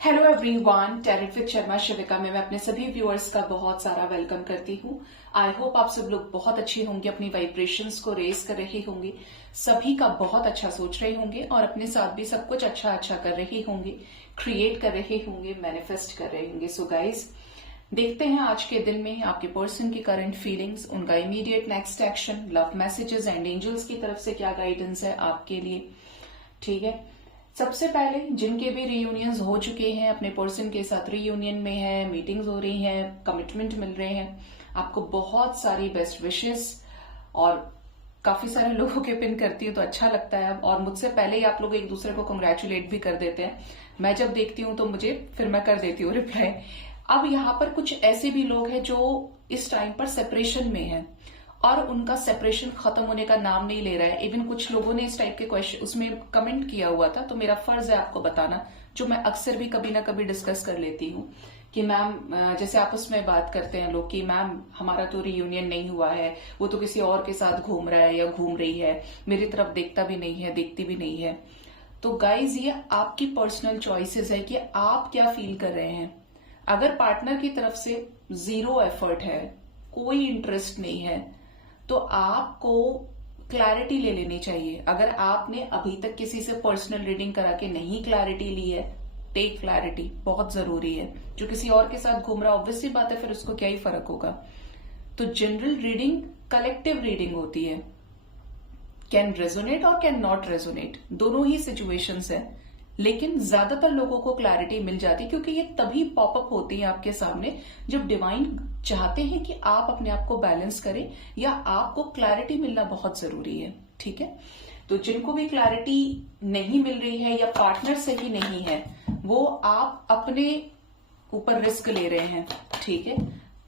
Hello everyone, talent with Sharma Shivika में मैं अपने सभी व्यूअर्स का बहुत सारा वेलकम करती हूँ। आई होप आप सब लोग बहुत अच्छे होंगे, अपनी वाइब्रेशंस को रेज कर रहे होंगे, सभी का बहुत अच्छा सोच रहे होंगे और अपने साथ भी सब कुछ अच्छा अच्छा कर रहे होंगे, क्रिएट कर रहे होंगे, मैनिफेस्ट कर रहे होंगे। सो गाइज, देखते हैं आज के दिन में आपके पर्सन की करंट फीलिंग्स, उनका immediate next action, love messages and angels की तरफ से क्या गाइडेंस है आपके लिए। ठीक है, सबसे पहले जिनके भी रियूनियंस हो चुके हैं, अपने पर्सन के साथ रियूनियन में है, मीटिंग्स हो रही हैं, कमिटमेंट मिल रहे हैं, आपको बहुत सारी बेस्ट विशेस और काफी सारे लोगों के पिन करती है तो अच्छा लगता है। और मुझसे पहले ही आप लोग एक दूसरे को कंग्रेचुलेट भी कर देते हैं। मैं जब देखती हूँ तो मुझे फिर मैं कर देती हूँ रिप्लाई। अब यहाँ पर कुछ ऐसे भी लोग हैं जो इस टाइम पर सेपरेशन में है और उनका सेपरेशन खत्म होने का नाम नहीं ले रहा है। इवन कुछ लोगों ने इस टाइप के क्वेश्चन उसमें कमेंट किया हुआ था, तो मेरा फर्ज है आपको बताना, जो मैं अक्सर भी कभी ना कभी डिस्कस कर लेती हूँ कि मैम, जैसे आपस में बात करते हैं लोग कि मैम हमारा तो रियूनियन नहीं हुआ है, वो तो किसी और के साथ घूम रहा है या घूम रही है, मेरी तरफ देखता भी नहीं है, देखती भी नहीं है। तो गाइज, ये आपकी पर्सनल चॉइसेस है कि आप क्या फील कर रहे हैं। अगर पार्टनर की तरफ से जीरो एफर्ट है, कोई इंटरेस्ट नहीं है, तो आपको क्लैरिटी ले लेनी चाहिए। अगर आपने अभी तक किसी से पर्सनल रीडिंग करा के नहीं क्लैरिटी ली है, टेक क्लैरिटी, बहुत जरूरी है। जो किसी और के साथ घूम रहा, ऑब्वियसली बात है, फिर उसको क्या ही फर्क होगा। तो जनरल रीडिंग कलेक्टिव रीडिंग होती है, कैन रेजोनेट और कैन नॉट रेजोनेट, दोनों ही सिचुएशंस है। लेकिन ज्यादातर लोगों को क्लैरिटी मिल जाती है क्योंकि ये तभी पॉपअप होती है आपके सामने जब डिवाइन चाहते हैं कि आप अपने आप को बैलेंस करें या आपको क्लैरिटी मिलना बहुत जरूरी है। ठीक है, तो जिनको भी क्लैरिटी नहीं मिल रही है या पार्टनर सही नहीं है, वो आप अपने ऊपर रिस्क ले रहे हैं। ठीक है,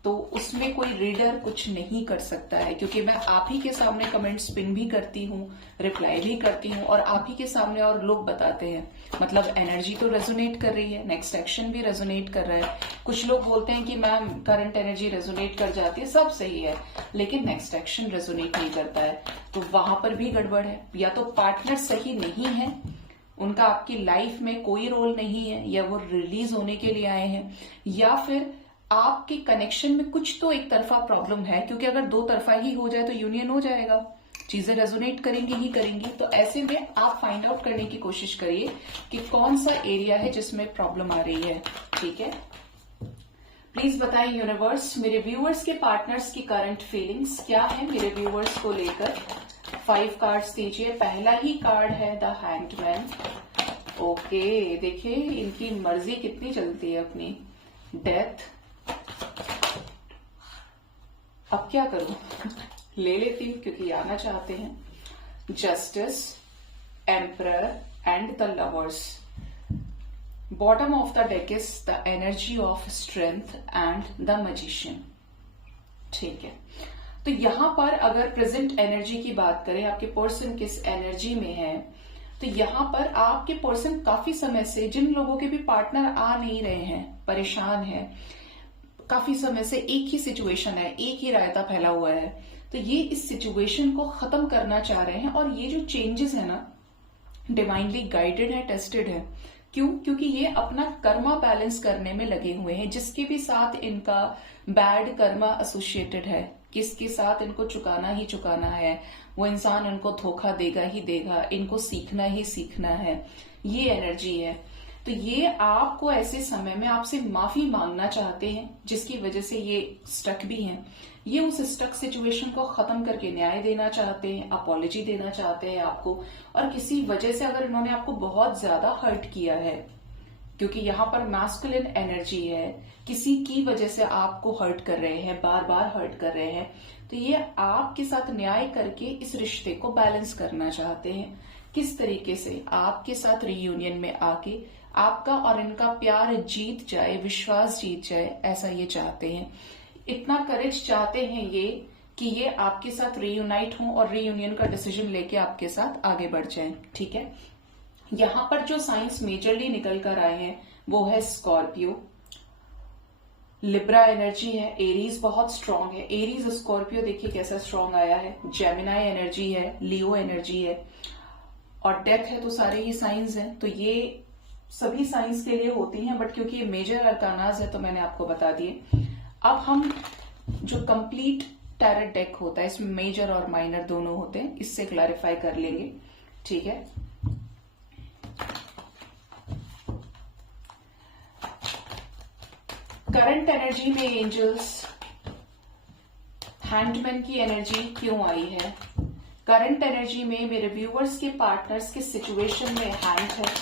तो उसमें कोई रीडर कुछ नहीं कर सकता है क्योंकि मैं आप ही के सामने कमेंट्स पिन भी करती हूँ, रिप्लाई भी करती हूँ और आप ही के सामने और लोग बताते हैं। मतलब एनर्जी तो रेजोनेट कर रही है, नेक्स्ट एक्शन भी रेजोनेट कर रहा है। कुछ लोग बोलते हैं कि मैम करंट एनर्जी रेजोनेट कर जाती है, सब सही है, लेकिन नेक्स्ट एक्शन रेजोनेट नहीं करता है, तो वहां पर भी गड़बड़ है। या तो पार्टनर सही नहीं है, उनका आपकी लाइफ में कोई रोल नहीं है, या वो रिलीज होने के लिए आए हैं, या फिर आपके कनेक्शन में कुछ तो एक तरफा प्रॉब्लम है, क्योंकि अगर दो तरफा ही हो जाए तो यूनियन हो जाएगा, चीजें रेजोनेट करेंगी ही करेंगी। तो ऐसे में आप फाइंड आउट करने की कोशिश करिए कि कौन सा एरिया है जिसमें प्रॉब्लम आ रही है। ठीक है, प्लीज बताएं यूनिवर्स, मेरे व्यूअर्स के पार्टनर्स की करंट फीलिंग्स क्या है मेरे व्यूअर्स को लेकर। 5 कार्ड्स दीजिए। पहला ही कार्ड है द हैंगमैन। ओके, देखिए इनकी मर्जी कितनी चलती है अपनी। डेथ, अब क्या करूं, ले लेती हूं क्योंकि आना चाहते हैं। Justice, emperor and the lovers. Bottom of the deck is the energy of strength and the magician. ठीक है, तो यहां पर अगर प्रेजेंट एनर्जी की बात करें, आपके पर्सन किस एनर्जी में है, तो यहां पर आपके पर्सन काफी समय से, जिन लोगों के भी पार्टनर आ नहीं रहे हैं, परेशान है, काफी समय से एक ही सिचुएशन है, एक ही रायता फैला हुआ है, तो ये इस सिचुएशन को खत्म करना चाह रहे हैं। और ये जो चेंजेस है ना, डिवाइनली गाइडेड है, टेस्टेड है। क्यों? क्योंकि ये अपना कर्मा बैलेंस करने में लगे हुए हैं। जिसके भी साथ इनका बैड कर्मा एसोसिएटेड है, किसके साथ इनको चुकाना ही चुकाना है, वो इंसान इनको धोखा देगा ही देगा, इनको सीखना ही सीखना है, ये एनर्जी है। तो ये आपको ऐसे समय में आपसे माफी मांगना चाहते हैं, जिसकी वजह से ये स्टक भी हैं। ये उस स्टक सिचुएशन को खत्म करके न्याय देना चाहते हैं, अपॉलॉजी देना चाहते हैं आपको। और किसी वजह से अगर इन्होंने आपको बहुत ज्यादा हर्ट किया है, क्योंकि यहाँ पर मैस्कुलिन एनर्जी है, किसी की वजह से आपको हर्ट कर रहे हैं, बार बार हर्ट कर रहे हैं, तो ये आपके साथ न्याय करके इस रिश्ते को बैलेंस करना चाहते हैं। किस तरीके से? आपके साथ रियूनियन में आके आपका और इनका प्यार जीत जाए, विश्वास जीत जाए, ऐसा ये चाहते हैं। इतना करेज चाहते हैं ये कि ये आपके साथ रीयूनाइट हों और रीयूनियन का डिसीजन लेके आपके साथ आगे बढ़ जाएं। ठीक है, यहां पर जो साइंस मेजरली निकल कर आए हैं वो है स्कॉर्पियो, लिब्रा एनर्जी है, एरीज बहुत स्ट्रांग है, एरीज स्कॉर्पियो देखिए कैसा स्ट्रांग आया है, जेमिनाई एनर्जी है, लियो एनर्जी है, और डेथ है, तो सारे ही साइंस हैं। तो ये सभी साइंस के लिए होती हैं, बट क्योंकि ये मेजर अरकानाज है तो मैंने आपको बता दिए। अब हम जो कंप्लीट टैरट डेक होता है इसमें मेजर और माइनर दोनों होते हैं, इससे क्लैरिफाई कर लेंगे, ठीक है। करंट एनर्जी में एंजल्स, हैंडमैन की एनर्जी क्यों आई है? करंट एनर्जी में मेरे व्यूअर्स के पार्टनर्स के सिचुएशन में हैंड है,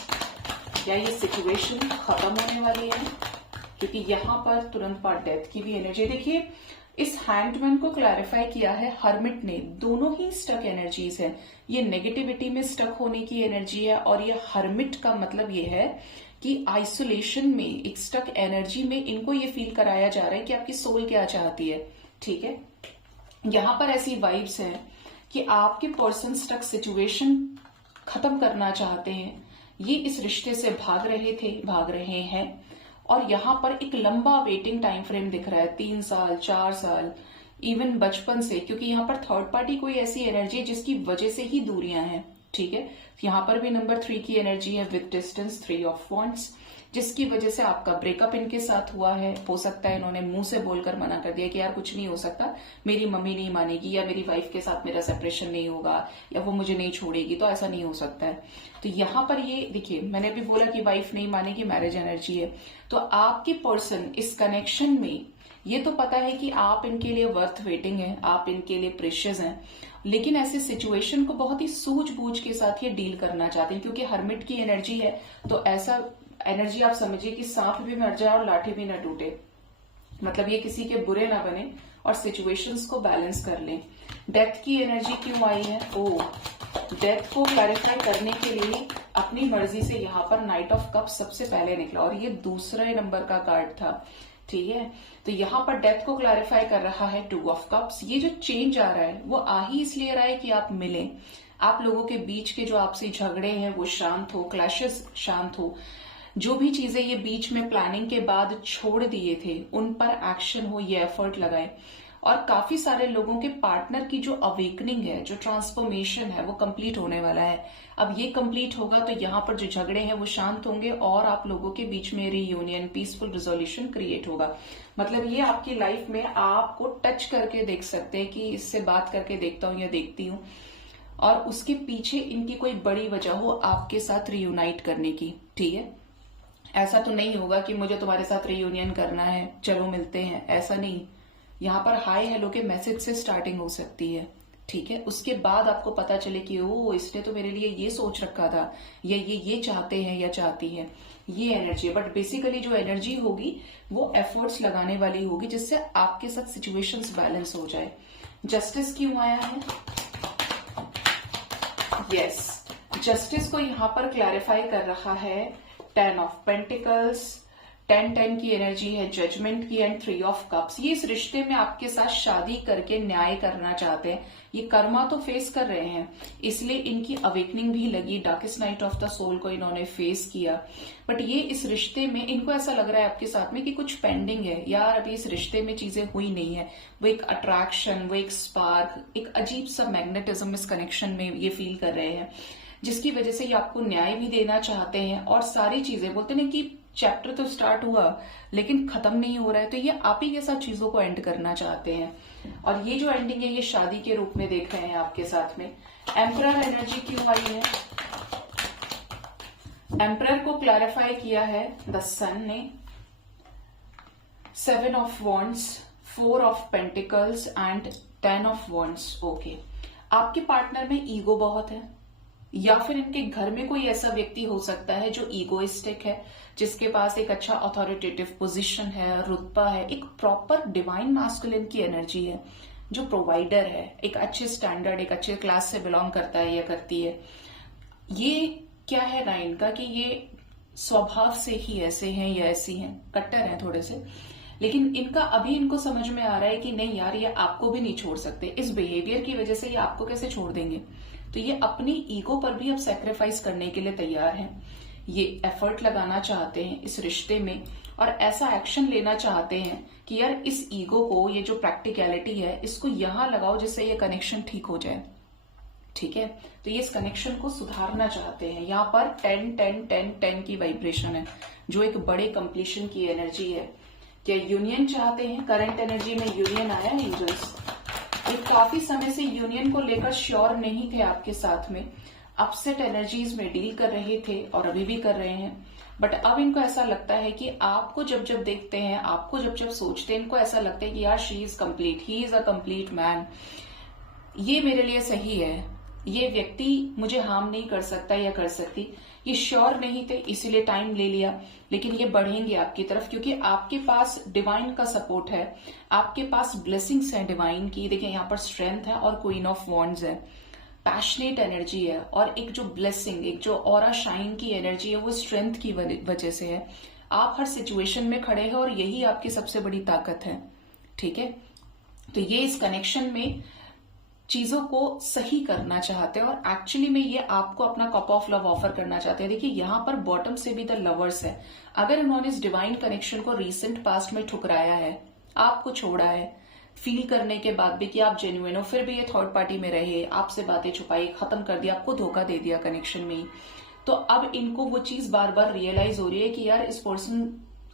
या ये सिचुएशन खत्म होने वाली है? क्योंकि यहां पर तुरंत बाद डेथ की भी एनर्जी। देखिए इस हैंडमैन को क्लैरिफाई किया है हर्मिट ने, दोनों ही स्टक एनर्जीज है। ये नेगेटिविटी में स्टक होने की एनर्जी है, और ये हर्मिट का मतलब ये है कि आइसोलेशन में एक स्टक एनर्जी में इनको ये फील कराया जा रहा है कि आपकी सोल क्या चाहती है, ठीक है। यहां पर ऐसी वाइब्स हैं कि आपके पर्सन स्टक सिचुएशन खत्म करना चाहते हैं, ये इस रिश्ते से भाग रहे हैं, और यहां पर एक लंबा वेटिंग टाइम फ्रेम दिख रहा है, 3 साल 4 साल, इवन बचपन से, क्योंकि यहां पर थर्ड पार्टी कोई ऐसी एनर्जी है जिसकी वजह से ही दूरियां हैं, ठीक है। यहां पर भी नंबर 3 की एनर्जी है विद डिस्टेंस, 3 ऑफ वॉन्ड्स, जिसकी वजह से आपका ब्रेकअप इनके साथ हुआ है। हो सकता है इन्होंने मुंह से बोलकर मना कर दिया कि यार कुछ नहीं हो सकता, मेरी मम्मी नहीं मानेगी, या मेरी वाइफ के साथ मेरा सेपरेशन नहीं होगा, या वो मुझे नहीं छोड़ेगी, तो ऐसा नहीं हो सकता है। तो यहां पर ये देखिए, मैंने भी बोला कि वाइफ नहीं मानेगी, मैरिज एनर्जी है। तो आपके पर्सन इस कनेक्शन में ये तो पता है कि आप इनके लिए वर्थ वेटिंग है, आप इनके लिए प्रेशियस हैं, लेकिन ऐसे सिचुएशन को बहुत ही सूझबूझ के साथ ये डील करना चाहते हैं, क्योंकि हर्मिट की एनर्जी है। तो ऐसा एनर्जी आप समझिए कि सांप भी मर जाए और लाठी भी ना टूटे, मतलब ये किसी के बुरे ना बने और सिचुएशंस को बैलेंस कर लें। डेथ की एनर्जी क्यों आई है? डेथ को क्लैरिफाई करने के लिए अपनी मर्जी से यहाँ पर नाइट ऑफ कप्स सबसे पहले निकला, और ये दूसरे नंबर का कार्ड था, ठीक है। तो यहाँ पर डेथ को क्लैरिफाई कर रहा है 2 ऑफ कप्स। ये जो चेंज आ रहा है वो आ ही इसलिए रहा है कि आप मिलें, आप लोगों के बीच के जो आपसे झगड़े हैं वो शांत हो, क्लैशेस शांत हो, जो भी चीजें ये बीच में प्लानिंग के बाद छोड़ दिए थे उन पर एक्शन हो, ये एफर्ट लगाए। और काफी सारे लोगों के पार्टनर की जो अवेकनिंग है, जो ट्रांसफॉर्मेशन है, वो कंप्लीट होने वाला है। अब ये कंप्लीट होगा तो यहाँ पर जो झगड़े हैं वो शांत होंगे, और आप लोगों के बीच में रियूनियन, पीसफुल रिजोल्यूशन क्रिएट होगा। मतलब ये आपकी लाइफ में आपको टच करके देख सकते हैं कि इससे बात करके देखता हूँ या देखती हूँ, और उसके पीछे इनकी कोई बड़ी वजह हो आपके साथ रियूनाइट करने की, ठीक है। ऐसा तो नहीं होगा कि मुझे तुम्हारे साथ रियूनियन करना है, चलो मिलते हैं, ऐसा नहीं। यहाँ पर हाय हेलो के मैसेज से स्टार्टिंग हो सकती है, ठीक है। उसके बाद आपको पता चले कि ओ इसने तो मेरे लिए ये सोच रखा था, या ये चाहते हैं या चाहती है, ये एनर्जी है। बट बेसिकली जो एनर्जी होगी वो एफर्ट्स लगाने वाली होगी, जिससे आपके साथ सिचुएशंस बैलेंस हो जाए। जस्टिस क्यों आया है? यस, जस्टिस को यहाँ पर क्लैरिफाई कर रहा है 10 ऑफ पेंटिकल्स, 10 की एनर्जी है जजमेंट की, एंड 3 ऑफ कप्स। ये इस रिश्ते में आपके साथ शादी करके न्याय करना चाहते हैं, ये कर्मा तो फेस कर रहे हैं, इसलिए इनकी अवेकनिंग भी लगी, darkest night of the soul को इन्होंने फेस किया। बट ये इस रिश्ते में इनको ऐसा लग रहा है आपके साथ में कि कुछ पेंडिंग है यार, अभी इस रिश्ते में चीजें हुई नहीं है। वो एक अट्रैक्शन, वो एक स्पार्क, एक अजीब सा मैग्नेटिज्म इस कनेक्शन में ये फील कर रहे हैं, जिसकी वजह से ये आपको न्याय भी देना चाहते हैं। और सारी चीजें बोलते हैं कि चैप्टर तो स्टार्ट हुआ लेकिन खत्म नहीं हो रहा है, तो ये आप ही के साथ चीजों को एंड करना चाहते हैं, और ये जो एंडिंग है ये शादी के रूप में देख रहे हैं आपके साथ में। एम्परर एनर्जी क्यों आई है? एम्परर को क्लैरिफाई किया है द सन ने, 7 of wands, 4 of pentacles and 10 of wands. Okay, आपके पार्टनर में ईगो बहुत है, या फिर इनके घर में कोई ऐसा व्यक्ति हो सकता है जो ईगोइस्टिक है, जिसके पास एक अच्छा अथॉरिटेटिव पोजीशन है, रुतबा है, एक प्रॉपर डिवाइन मास्कुलिन की एनर्जी है, जो प्रोवाइडर है, एक अच्छे स्टैंडर्ड, एक अच्छे क्लास से बिलोंग करता है या करती है। ये क्या है ना इनका कि ये स्वभाव से ही ऐसे हैं या ऐसी हैं, कट्टर हैं थोड़े से, लेकिन इनका अभी इनको समझ में आ रहा है कि नहीं यार ये आपको भी नहीं छोड़ सकते, इस बिहेवियर की वजह से ये आपको कैसे छोड़ देंगे। तो ये अपनी ईगो पर भी अब सैक्रिफाइस करने के लिए तैयार हैं, ये एफर्ट लगाना चाहते हैं इस रिश्ते में, और ऐसा एक्शन लेना चाहते हैं कि यार इस ईगो को, ये जो प्रैक्टिकलिटी है इसको यहां लगाओ जिससे ये कनेक्शन ठीक हो जाए। ठीक है। तो ये इस कनेक्शन को सुधारना चाहते हैं। यहाँ पर 10 10 10 10 की वाइब्रेशन है, जो एक बड़े कंप्लीशन की एनर्जी है। क्या यूनियन चाहते हैं? करंट एनर्जी में यूनियन आया है एंजल्स। ये काफी समय से यूनियन को लेकर श्योर नहीं थे आपके साथ में, अपसेट एनर्जीज में डील कर रहे थे और अभी भी कर रहे हैं। बट अब इनको ऐसा लगता है कि आपको जब जब देखते हैं, आपको जब जब सोचते हैं, इनको ऐसा लगता है कि यार she is complete, he is a complete man, ये मेरे लिए सही है, ये व्यक्ति मुझे हार्म नहीं कर सकता या कर सकती। ये श्योर नहीं थे, इसीलिए टाइम ले लिया, लेकिन ये बढ़ेंगे आपकी तरफ, क्योंकि आपके पास डिवाइन का सपोर्ट है, आपके पास ब्लेसिंग्स है डिवाइन की। देखिए यहाँ पर स्ट्रेंथ है और क्वीन ऑफ वॉन्ड्स है, पैशनेट एनर्जी है, और एक जो ब्लेसिंग, एक जो ऑरा शाइन की एनर्जी है, वो स्ट्रेंथ की वजह से है। आप हर सिचुएशन में खड़े हैं और यही आपकी सबसे बड़ी ताकत है। ठीक है, तो ये इस कनेक्शन में चीजों को सही करना चाहते हैं और एक्चुअली में ये आपको अपना कप ऑफ लव ऑफर करना चाहते हैं। देखिए यहाँ पर बॉटम से भी द लवर्स है। अगर उन्होंने इस डिवाइन कनेक्शन को रीसेंट पास्ट में ठुकराया है, आपको छोड़ा है, फील करने के बाद भी कि आप जेन्युइन हो, फिर भी ये थर्ड पार्टी में रहे, आपसे बातें छुपाई, खत्म कर दिया, आपको धोखा दे दिया कनेक्शन में ही, तो अब इनको वो चीज बार बार रियलाइज हो रही है कि यार इस पर्सन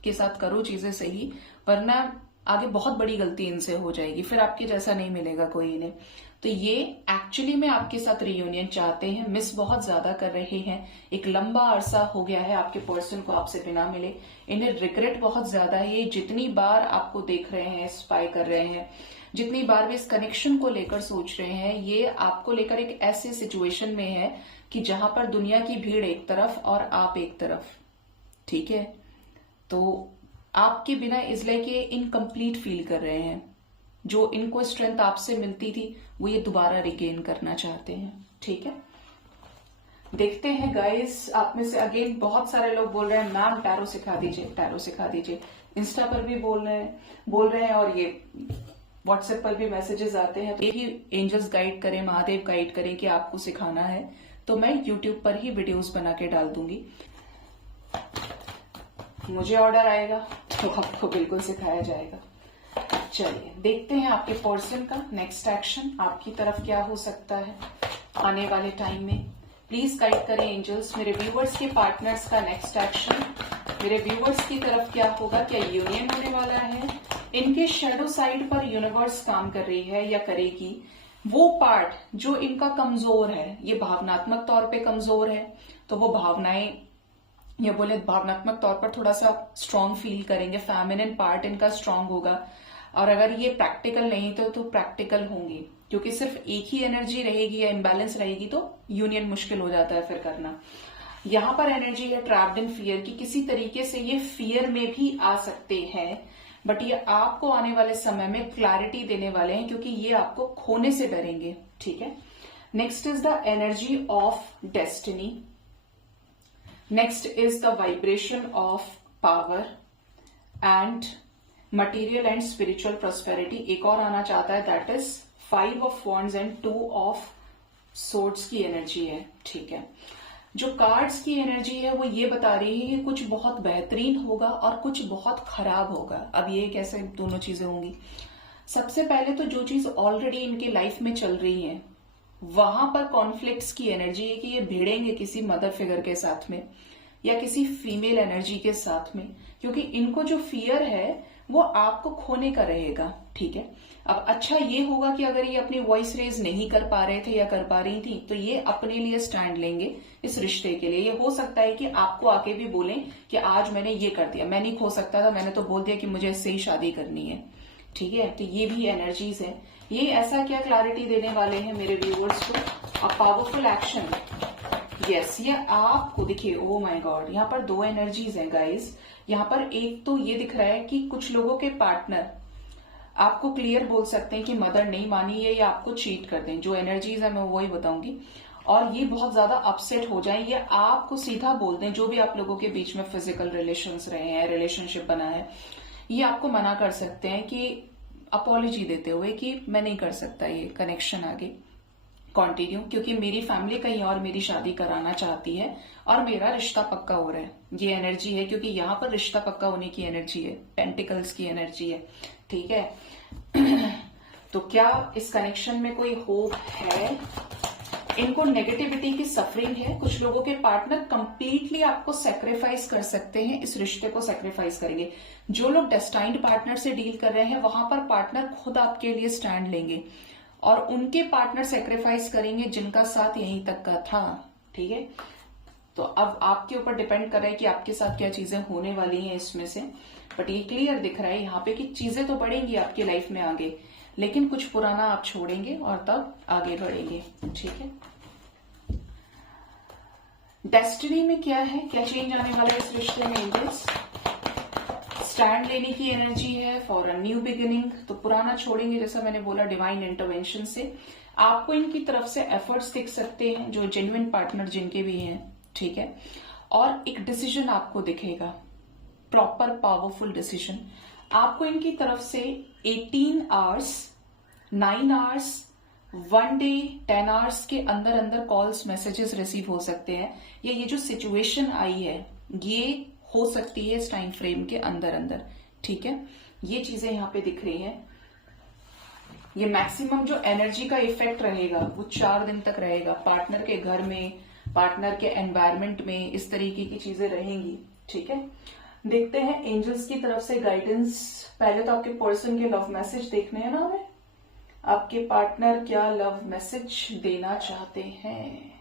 के साथ करो चीजें सही, वरना आगे बहुत बड़ी गलती इनसे हो जाएगी, फिर आपके जैसा नहीं मिलेगा कोई इन्हें। तो ये एक्चुअली में आपके साथ रियूनियन चाहते हैं, मिस बहुत ज्यादा कर रहे हैं। एक लंबा अरसा हो गया है आपके पर्सन को आपसे बिना मिले, इन्हें रिग्रेट बहुत ज्यादा है। ये जितनी बार आपको देख रहे हैं, स्पाई कर रहे हैं, जितनी बार वे इस कनेक्शन को लेकर सोच रहे हैं, ये आपको लेकर एक ऐसे सिचुएशन में है कि जहां पर दुनिया की भीड़ एक तरफ और आप एक तरफ। ठीक है, तो आपके बिना इसलिए कि इनकम्प्लीट फील कर रहे हैं। जो इनको स्ट्रेंथ आपसे मिलती थी वो ये दोबारा रिगेन करना चाहते हैं। ठीक है, देखते हैं गाइस। आप में से अगेन बहुत सारे लोग बोल रहे हैं मैम टैरो सिखा दीजिए, टैरो सिखा दीजिए। इंस्टा पर भी बोल रहे हैं और ये व्हाट्सएप पर भी मैसेजेस आते हैं। यही एंजल्स गाइड करें, महादेव गाइड करें कि आपको सिखाना है, तो मैं यूट्यूब पर ही वीडियोस बना के डाल दूंगी। मुझे ऑर्डर आएगा तो आपको बिल्कुल सिखाया जाएगा। चलिए देखते हैं आपके पर्सन का नेक्स्ट एक्शन आपकी तरफ क्या हो सकता है आने वाले टाइम में। प्लीज गाइड करें एंजल्स, मेरे व्यूवर्स के पार्टनर्स का नेक्स्ट एक्शन मेरे व्यूवर्स की तरफ क्या होगा। क्या यूनियन होने वाला है? इनके शैडो साइड पर यूनिवर्स काम कर रही है या करेगी? वो पार्ट जो इनका कमजोर है, ये भावनात्मक तौर पे कमजोर है, तो वो भावनाएं या बोले भावनात्मक तौर पर थोड़ा सा स्ट्रांग फील करेंगे, फेमिनिन पार्ट इनका स्ट्रांग होगा। और अगर ये प्रैक्टिकल नहीं तो प्रैक्टिकल होंगी, क्योंकि सिर्फ एक ही एनर्जी रहेगी या इम्बैलेंस रहेगी तो यूनियन मुश्किल हो जाता है फिर करना। यहां पर एनर्जी है ट्रैप्ड इन फियर की, किसी तरीके से ये फियर में भी आ सकते हैं, बट ये आपको आने वाले समय में क्लैरिटी देने वाले हैं, क्योंकि ये आपको खोने से डरेंगे। ठीक है, next is the energy of destiny, next is the vibration of power and material and spiritual prosperity. एक और आना चाहता है, that is 5 of wands and 2 of swords की एनर्जी है। ठीक है, जो कार्ड्स की एनर्जी है वो ये बता रही है कि कुछ बहुत बेहतरीन होगा और कुछ बहुत खराब होगा। अब ये कैसे दोनों चीजें होंगी? सबसे पहले तो जो चीज ऑलरेडी इनके लाइफ में चल रही है, वहां पर कॉन्फ्लिक्ट्स की एनर्जी है कि ये भिड़ेंगे किसी मदर फिगर के साथ में या किसी फीमेल एनर्जी के साथ में, क्योंकि इनको जो फियर है वो आपको खोने का रहेगा। ठीक है, अब अच्छा ये होगा कि अगर ये अपनी वॉइस रेज नहीं कर पा रहे थे या कर पा रही थी, तो ये अपने लिए स्टैंड लेंगे इस रिश्ते के लिए। ये हो सकता है कि आपको आके भी बोलें कि आज मैंने ये कर दिया, मैं नहीं खो सकता था, मैंने तो बोल दिया कि मुझे इससे ही शादी करनी है। ठीक है, तो ये भी एनर्जीज है। ये ऐसा क्या क्लैरिटी देने वाले हैं मेरे व्यूअर्स को? अ पावरफुल एक्शन, यस, ये आपको देखिए, ओ माय गॉड, यहाँ पर 2 एनर्जीज हैं गाइस। यहाँ पर एक तो ये दिख रहा है कि कुछ लोगों के पार्टनर आपको क्लियर बोल सकते हैं कि मदर नहीं मानी है या आपको चीट कर दें। जो एनर्जीज है मैं वही बताऊंगी, और ये बहुत ज्यादा अपसेट हो जाए या आपको सीधा बोल दें। जो भी आप लोगों के बीच में फिजिकल रिलेशंस रहे हैं, रिलेशनशिप बना है, ये आपको मना कर सकते हैं कि अपॉलॉजी देते हुए कि मैं नहीं कर सकता ये कनेक्शन आगे कंटिन्यू, क्योंकि मेरी फैमिली कहीं और मेरी शादी कराना चाहती है और मेरा रिश्ता पक्का हो रहा है। ये एनर्जी है, क्योंकि यहाँ पर रिश्ता पक्का होने की एनर्जी है, पेंटिकल्स की एनर्जी है। ठीक है, तो क्या इस कनेक्शन में कोई होप है इनको नेगेटिविटी की सफरिंग है। कुछ लोगों के पार्टनर कंप्लीटली आपको सेक्रीफाइस कर सकते हैं, इस रिश्ते को सेक्रीफाइस करेंगे। जो लोग डेस्टाइन्ड पार्टनर से डील कर रहे हैं वहां पर पार्टनर खुद आपके लिए स्टैंड लेंगे और उनके पार्टनर सेक्रीफाइस करेंगे जिनका साथ यहीं तक का था। ठीक है, तो अब आपके ऊपर डिपेंड कर रहा है कि आपके साथ क्या चीजें होने वाली हैं इसमें से। बट ये क्लियर दिख रहा है यहाँ पे कि चीजें तो बढ़ेंगी आपकी लाइफ में आगे, लेकिन कुछ पुराना आप छोड़ेंगे और तब आगे बढ़ेंगे। ठीक है, डेस्टिनी में क्या है, क्या चेंज आने वाला है इस रिश्ते में? एंजल्स स्टैंड लेने की एनर्जी है फॉर अ न्यू बिगिनिंग। तो पुराना छोड़ेंगे, जैसा मैंने बोला डिवाइन इंटरवेंशन से। आपको इनकी तरफ से एफर्ट्स दिख सकते हैं, जो जेन्युइन पार्टनर जिनके भी हैं। ठीक है, और एक डिसीजन आपको दिखेगा, प्रॉपर पावरफुल डिसीजन आपको इनकी तरफ से 18 आवर्स, 9 आवर्स, 1 डे, 10 आवर्स के अंदर अंदर कॉल्स मैसेजेस रिसीव हो सकते हैं। ये जो सिचुएशन आई है ये हो सकती है इस टाइम फ्रेम के अंदर अंदर। ठीक है, ये चीजें यहाँ पे दिख रही हैं। ये मैक्सिमम जो एनर्जी का इफेक्ट रहेगा वो 4 दिन तक रहेगा। पार्टनर के घर में, पार्टनर के एनवायरमेंट में इस तरीके की चीजें रहेंगी। ठीक है, देखते हैं एंजल्स की तरफ से गाइडेंस। पहले तो आपके पर्सन के लव मैसेज देखने हैं ना हमें। आपके पार्टनर क्या लव मैसेज देना चाहते हैं?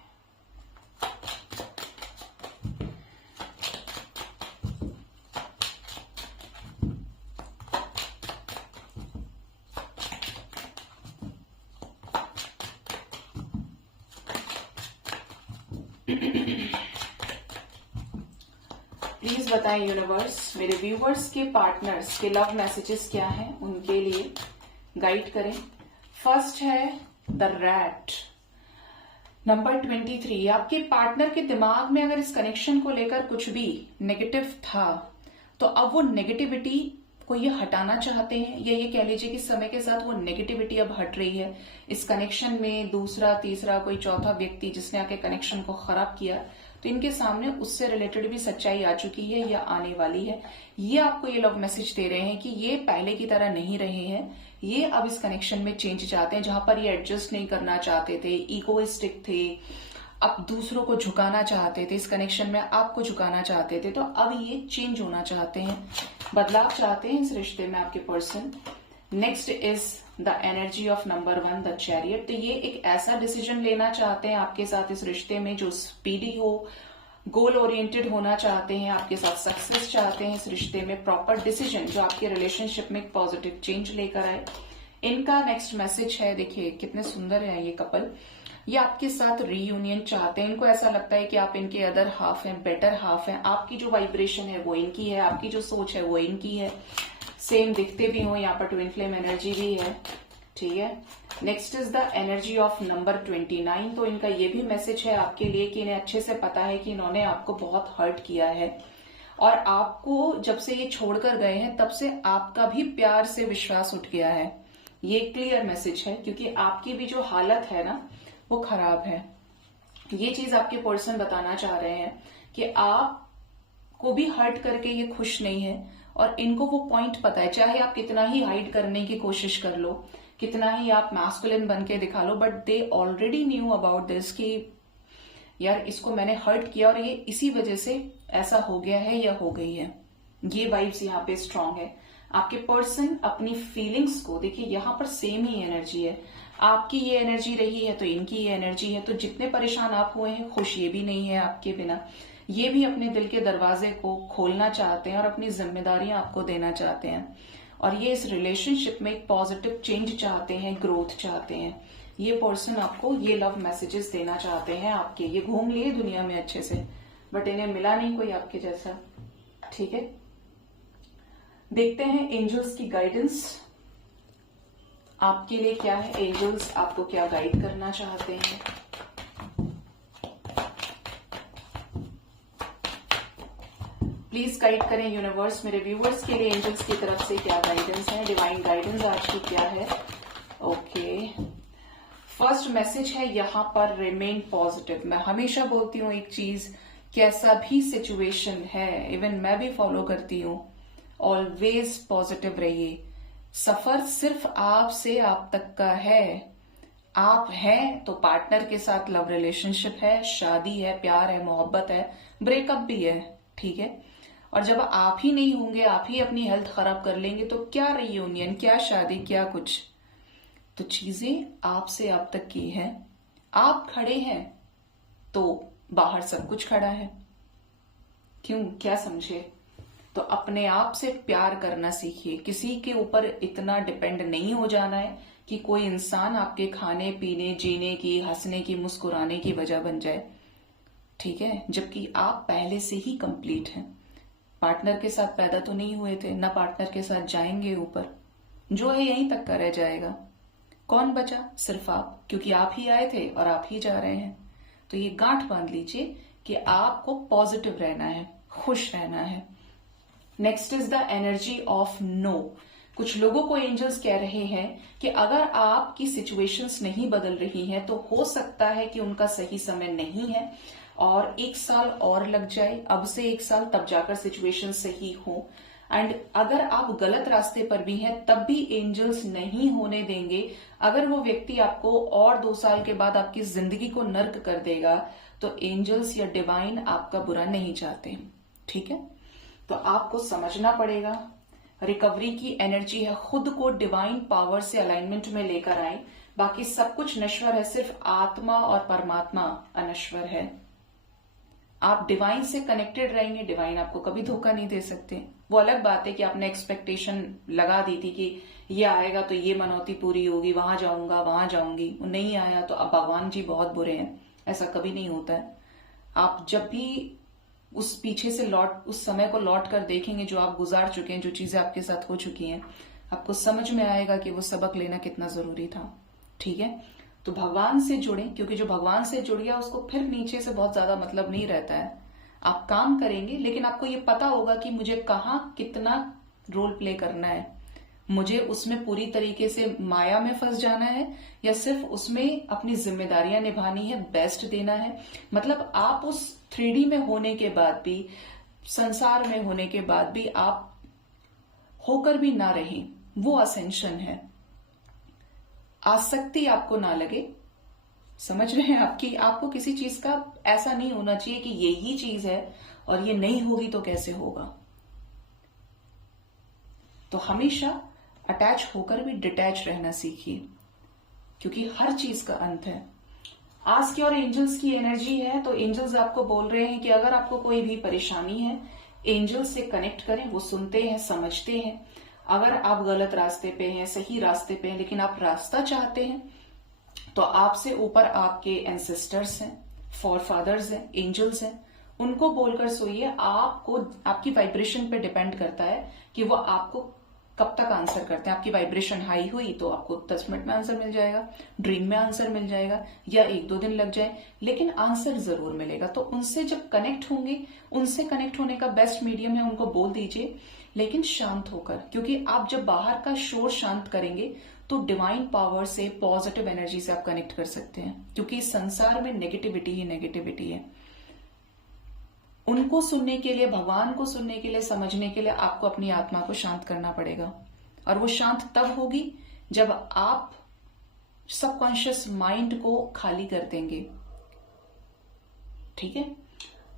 प्लीज बताएं यूनिवर्स, मेरे व्यूवर्स के पार्टनर्स के लव मैसेजेस क्या हैं, उनके लिए गाइड करें। फर्स्ट है द रैट, नंबर 23। आपके पार्टनर के दिमाग में अगर इस कनेक्शन को लेकर कुछ भी नेगेटिव था तो अब वो नेगेटिविटी को ये हटाना चाहते हैं, या ये कह लीजिए कि समय के साथ वो नेगेटिविटी अब हट रही है। इस कनेक्शन में दूसरा, तीसरा, कोई चौथा व्यक्ति जिसने आपके कनेक्शन को खराब किया, तो इनके सामने उससे रिलेटेड भी सच्चाई आ चुकी है या आने वाली है। ये आपको ये लव मैसेज दे रहे हैं कि ये पहले की तरह नहीं रहे हैं, ये अब इस कनेक्शन में चेंज चाहते हैं। जहां पर ये एडजस्ट नहीं करना चाहते थे, इगोइस्टिक थे, अब दूसरों को झुकाना चाहते थे, इस कनेक्शन में आपको झुकाना चाहते थे, तो अब ये चेंज होना चाहते हैं, बदलाव चाहते हैं इस रिश्ते में आपके person. Next is the energy of number 1, the chariot. तो ये एक ऐसा डिसीजन लेना चाहते हैं आपके साथ इस रिश्ते में जो स्पीडी हो, गोल ओरिएंटेड होना चाहते हैं, आपके साथ सक्सेस चाहते हैं इस रिश्ते में, प्रॉपर डिसीजन जो आपके रिलेशनशिप में एक पॉजिटिव चेंज लेकर आए। इनका नेक्स्ट मैसेज है, देखिए कितने सुंदर है ये कपल, ये आपके साथ रीयूनियन चाहते हैं। इनको ऐसा लगता है कि आप इनके अदर हाफ हैं, बेटर हाफ हैं। आपकी जो वाइब्रेशन है वो इनकी है, आपकी जो सोच है वो इनकी है, सेम दिखते भी हो। यहाँ पर ट्विन फ्लेम एनर्जी भी है। ठीक है, next is the energy of number 29। तो इनका ये भी मैसेज है आपके लिए कि इन्हें अच्छे से पता है कि इन्होंने आपको बहुत हर्ट किया है और आपको जब से ये छोड़कर गए हैं तब से आपका भी प्यार से विश्वास उठ गया है। ये क्लियर मैसेज है क्योंकि आपकी भी जो हालत है ना वो खराब है। ये चीज आपके पर्सन बताना चाह रहे हैं कि आप को भी हर्ट करके ये खुश नहीं है और इनको वो पॉइंट पता है, चाहे आप कितना ही हाइड करने की कोशिश कर लो, कितना ही आप मैस्कुलिन बन के दिखा लो, but they already knew about this कि यार इसको मैंने हर्ट किया और ये इसी वजह से ऐसा हो गया है या हो गई है। ये वाइब्स यहाँ पे स्ट्रांग है। आपके पर्सन अपनी फीलिंग्स को, देखिए यहाँ पर सेम ही एनर्जी है, आपकी ये एनर्जी रही है तो इनकी ये एनर्जी है। तो जितने परेशान आप हुए हैं, खुश ये भी नहीं है आपके बिना, ये भी अपने दिल के दरवाजे को खोलना चाहते हैं और अपनी जिम्मेदारियां आपको देना चाहते हैं और ये इस रिलेशनशिप में एक पॉजिटिव चेंज चाहते हैं, ग्रोथ चाहते हैं। ये पर्सन आपको ये लव मैसेजेस देना चाहते हैं आपके। ये घूम लिए दुनिया में अच्छे से बट इन्हें मिला नहीं कोई आपके जैसा। ठीक है, देखते हैं एंजल्स की गाइडेंस आपके लिए क्या है। एंजल्स आपको क्या गाइड करना चाहते हैं? प्लीज गाइड करें यूनिवर्स, मेरे व्यूवर्स के लिए एंजल्स की तरफ से क्या गाइडेंस है, डिवाइन गाइडेंस आज की क्या है। ओके, फर्स्ट मैसेज है यहाँ पर रिमेन पॉजिटिव। मैं हमेशा बोलती हूँ एक चीज, कैसा भी सिचुएशन है, इवन मैं भी फॉलो करती हूँ, ऑलवेज पॉजिटिव रहिए। सफर सिर्फ आप से आप तक का है, आप हैं तो पार्टनर के साथ लव रिलेशनशिप है, शादी है, प्यार है, मोहब्बत है, ब्रेकअप भी है, ठीक है। और जब आप ही नहीं होंगे, आप ही अपनी हेल्थ खराब कर लेंगे, तो क्या रियूनियन, क्या शादी, क्या कुछ। तो चीजें आपसे अब तक की है, आप खड़े हैं तो बाहर सब कुछ खड़ा है। क्यों, क्या समझे? तो अपने आप से प्यार करना सीखिए। किसी के ऊपर इतना डिपेंड नहीं हो जाना है कि कोई इंसान आपके खाने पीने, जीने की, हंसने की, मुस्कुराने की वजह बन जाए, ठीक है। जबकि आप पहले से ही कंप्लीट हैं। पार्टनर के साथ पैदा तो नहीं हुए थे, ना पार्टनर के साथ जाएंगे ऊपर। जो है यहीं तक का रह जाएगा। कौन बचा? सिर्फ आप, क्योंकि आप ही आए थे और आप ही जा रहे हैं। तो ये गांठ बांध लीजिए कि आपको पॉजिटिव रहना है, खुश रहना है। Next is the energy of no. कुछ लोगों को एंजल्स कह रहे हैं कि अगर आपकी सिचुएशंस नहीं बदल रही हैं तो हो सकता है कि उनका सही समय नहीं है और 1 साल और लग जाए, अब से 1 साल, तब जाकर सिचुएशन सही हो। एंड अगर आप गलत रास्ते पर भी हैं तब भी एंजल्स नहीं होने देंगे। अगर वो व्यक्ति आपको और 2 साल के बाद आपकी जिंदगी को नर्क कर देगा तो एंजल्स या डिवाइन आपका बुरा नहीं चाहते, ठीक है। तो आपको समझना पड़ेगा, रिकवरी की एनर्जी है, खुद को डिवाइन पावर से अलाइनमेंट में लेकर आए। बाकी सब कुछ नश्वर है, सिर्फ आत्मा और परमात्मा अनश्वर है। आप डिवाइन से कनेक्टेड रहेंगे, डिवाइन आपको कभी धोखा नहीं दे सकते। वो अलग बात है कि आपने एक्सपेक्टेशन लगा दी थी कि ये आएगा तो ये मनौती पूरी होगी, वहां जाऊंगा, वहां जाऊंगी, वो नहीं आया तो अब भगवान जी बहुत बुरे हैं। ऐसा कभी नहीं होता है। आप जब भी उस पीछे से उस समय को लौट कर देखेंगे जो आप गुजार चुके हैं, जो चीजें आपके साथ हो चुकी हैं, आपको समझ में आएगा कि वो सबक लेना कितना जरूरी था, ठीक है। तो भगवान से जुड़ें, क्योंकि जो भगवान से जुड़ गया उसको फिर नीचे से बहुत ज्यादा मतलब नहीं रहता है। आप काम करेंगे लेकिन आपको ये पता होगा कि मुझे कहाँ कितना रोल प्ले करना है, मुझे उसमें पूरी तरीके से माया में फंस जाना है या सिर्फ उसमें अपनी जिम्मेदारियां निभानी है, बेस्ट देना है। मतलब आप उस 3D में होने के बाद भी, संसार में होने के बाद भी आप होकर भी ना रहें, वो असेंशन है। आसक्ति आपको ना लगे, समझ रहे हैं? आपको किसी चीज का ऐसा नहीं होना चाहिए कि यही चीज है और ये नहीं होगी तो कैसे होगा। तो हमेशा अटैच होकर भी डिटैच रहना सीखिए, क्योंकि हर चीज का अंत है। आज की और एंजल्स की एनर्जी है, तो एंजल्स आपको बोल रहे हैं कि अगर आपको कोई भी परेशानी है, एंजल्स से कनेक्ट करें, वो सुनते हैं, समझते हैं। अगर आप गलत रास्ते पे हैं, सही रास्ते पे हैं, लेकिन आप रास्ता चाहते हैं, तो आपसे ऊपर आपके एंसेस्टर्स हैं, फोरफादर्स हैं, एंजल्स हैं, उनको बोलकर सोइए। आपको आपकी वाइब्रेशन पे डिपेंड करता है कि वो आपको कब तक आंसर करते हैं। आपकी वाइब्रेशन हाई हुई तो आपको 10 मिनट में आंसर मिल जाएगा, ड्रीम में आंसर मिल जाएगा, या 1-2 दिन लग जाए, लेकिन आंसर जरूर मिलेगा। तो उनसे जब कनेक्ट होंगे, उनसे कनेक्ट होने का बेस्ट मीडियम है उनको बोल दीजिए, लेकिन शांत होकर, क्योंकि आप जब बाहर का शोर शांत करेंगे तो डिवाइन पावर से, पॉजिटिव एनर्जी से आप कनेक्ट कर सकते हैं, क्योंकि इस संसार में नेगेटिविटी ही नेगेटिविटी है। उनको सुनने के लिए, भगवान को सुनने के लिए, समझने के लिए आपको अपनी आत्मा को शांत करना पड़ेगा। और वो शांत तब होगी जब आप सबकॉन्शियस माइंड को खाली कर देंगे, ठीक है।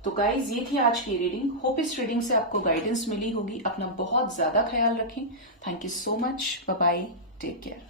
तो गाइज, ये थी आज की रीडिंग। होप इस रीडिंग से आपको गाइडेंस मिली होगी। अपना बहुत ज्यादा ख्याल रखें। Thank you so much. Bye bye, take care.